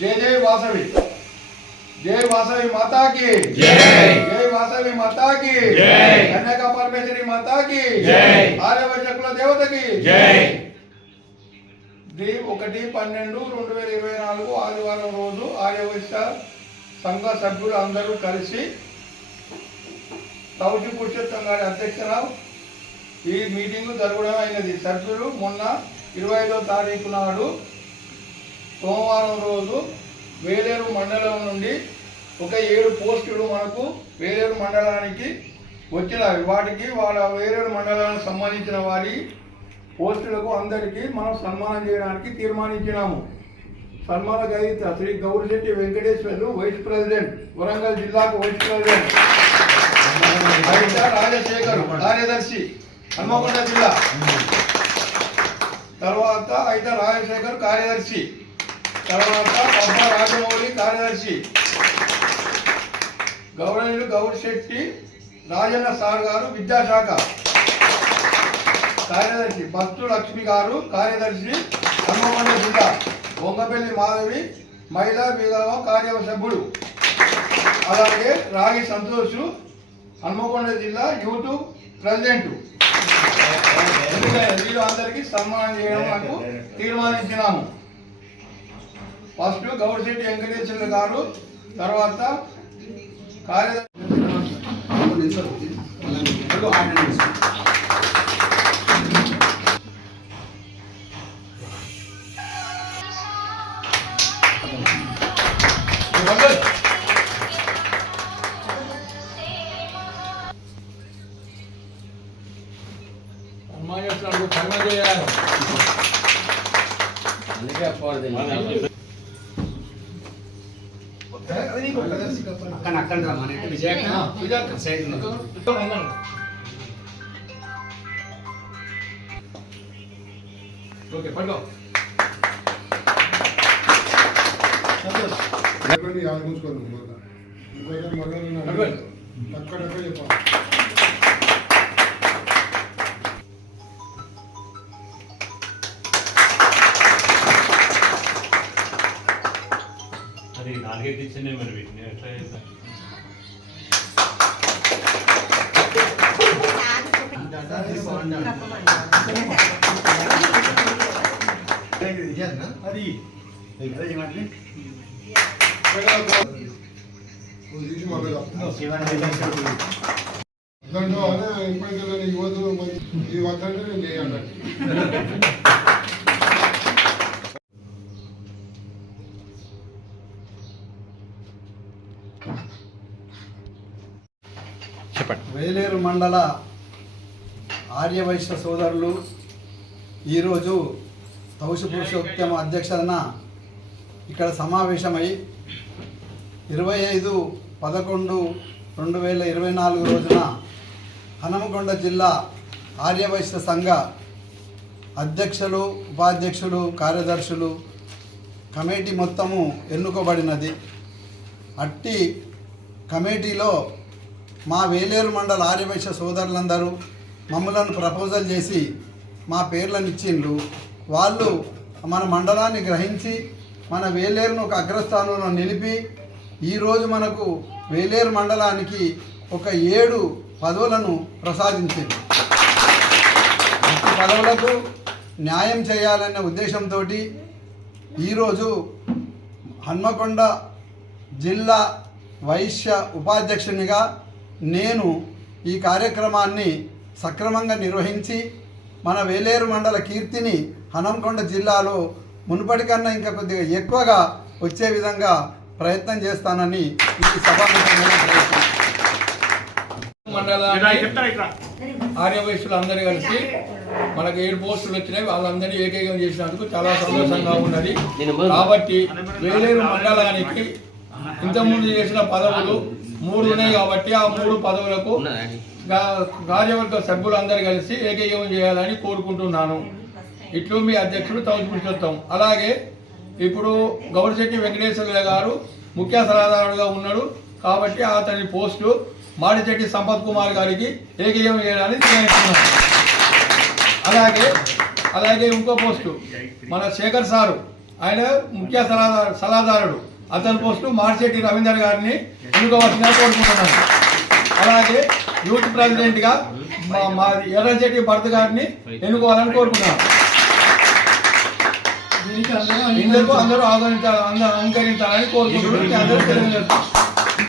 జై జై వాసవి. జై వాసవి మాతాకి. జై. జై వాసవి మాతాకి. జై. కన్యక పరమేశ్వరి మాతాకి. జై. ఆర్యవైశ్యకుల దేవతకి. జై. డి ఒకటి పన్నెండు రెండు వేల ఇరవై నాలుగు ఆదివారం రోజు ఆర్యవైశ్య సంఘ సభ్యులు అందరూ కలిసి తౌటి పురుషోత్తం గారి అధ్యక్షన ఈ మీటింగ్ జరగడం అయినది. సభ్యులు మొన్న ఇరవై ఐదో తారీఖు నాడు సోమవారం రోజు వేలేరు మండలం నుండి ఒక ఏడు పోస్టులు మనకు వేలేరు మండలానికి వచ్చినవి వాటికి వాళ్ళ వేలేరు మండలానికి సంబంధించిన వారి పోస్టులకు అందరికీ మనం సన్మానం చేయడానికి తీర్మానించినాము. సన్మాన గ్రహీత శ్రీ గౌరిశెట్టి వెంకటేశ్వర్లు వైస్ ప్రెసిడెంట్ వరంగల్ జిల్లాకు వైస్ ప్రెసిడెంట్ రాజశేఖర్ కార్యదర్శి హన్మకొండ జిల్లా. తర్వాత అయితే రాజశేఖర్ కార్యదర్శి. తర్వాత పద్మ రాజమౌళి కార్యదర్శి. గౌరవనీయులు గౌరి శెట్టి రాజన్న సార్ గారు విద్యాశాఖ కార్యదర్శి భక్తు లక్ష్మి గారు కార్యదర్శి హన్మకొండ జిల్లా బొంగపల్లి మాధవి మహిళా విధవ కార్య సభ్యుడు. అలాగే రాగి సంతోష్ హన్మకొండ జిల్లా యూట్యూబ్ ప్రెసిడెంట్. వీళ్ళు అందరికీ సన్మానం చేయడం నాకు తీర్మానించినాము. ఫస్ట్ గౌరిశెట్టి వెంకటేశ్వర గారు తర్వాత కార్యదర్శి అందుకే పోలేదు అక్కడ అక్కడ రా మన ఇంటి విజయక సైడ్. ఓకే పడుకో ఎవరిని ఆలోచించుకోను మళ్ళా. నాలుగైదు ఇచ్చిందే మరి వీటిని. ఎట్లా చేద్దాం? ఇప్పటికెళ్ళి నీ యువతులు ఈ వద్దంటే నేను చెప్పండి. వేలేరు మండల ఆర్యవైశ్య సోదరులు ఈరోజు తౌష పురుషోత్తమ అధ్యక్షతన ఇక్కడ సమావేశమై ఇరవై ఐదు పదకొండు రెండు వేల ఇరవై నాలుగు రోజున హనుమకొండ జిల్లా ఆర్యవైశ్య సంఘ అధ్యక్షులు ఉపాధ్యక్షులు కార్యదర్శులు కమిటీ మొత్తము ఎన్నుకోబడినది. అట్టి కమిటీలో మా వేలేరు మండల ఆర్యవైశ్య సోదరులందరూ మమ్మలను ప్రపోజల్ చేసి మా పేర్లను ఇచ్చిండ్రు. వాళ్ళు మన మండలాన్ని గ్రహించి మన వేలేరును ఒక అగ్రస్థానంలో నిలిపి ఈరోజు మనకు వేలేరు మండలానికి ఒక ఏడు పదవులను ప్రసాదించింది పదవులకు న్యాయం చేయాలనే ఉద్దేశంతో ఈరోజు హన్మకొండ జిల్లా వైశ్య ఉపాధ్యక్షునిగా నేను ఈ కార్యక్రమాన్ని సక్రమంగా నిర్వహించి మన వేలేరు మండల కీర్తిని హనంకొండ జిల్లాలో మునుపటి కన్నా ఇంకా కొద్దిగా ఎక్కువగా వచ్చే విధంగా ప్రయత్నం చేస్తానని ఈ సభాముఖంగా ప్రయత్నం మండలాన్ని ఆర్యవయస్సులు అందరూ కలిసి మనకు ఏడు పోస్టులు వచ్చినాయి. వాళ్ళందరినీ ఏకైకం చేసినందుకు చాలా సంతోషంగా ఉన్నది. కాబట్టి వేలేరు మండలానికి ఇంతకుముందు చేసిన పదవులు మూడు ఉన్నాయి కాబట్టి ఆ మూడు పదవులకు కార్యవర్గ సభ్యులు అందరూ కలిసి ఏకైకం చేయాలని కోరుకుంటున్నాను. ఇట్లు మీ అధ్యక్షుడు తమ పురుషోత్తం. అలాగే ఇప్పుడు గౌరిశెట్టి వెంకటేశ్వర గారు ముఖ్య సలహాదారుడుగా ఉన్నాడు కాబట్టి అతని పోస్టు మాడిశెట్టి సంపత్ కుమార్ గారికి ఏకీయం చేయడానికి నిర్ణయించుకున్నాను. అలాగే అలాగే ఇంకో పోస్టు మన శేఖర్ సారు. ఆయన ముఖ్య సలహాదారు సలహాదారుడు. అతని పోస్టు మార్చెట్టి రవీందర్ గారిని ఎన్నుకోవాల్సిందిగా కోరుకుంటున్నాను. అలాగే యూత్ ప్రెసిడెంట్గా మా మా ఎర్రచెట్టి భరత్ గారిని ఎన్నుకోవాలని కోరుకుంటున్నాను. ఇందుకు అందరూ ఆదరించాలి అందరూ అంగీకరించాలని కోరుకుంటున్నాను. అందరూ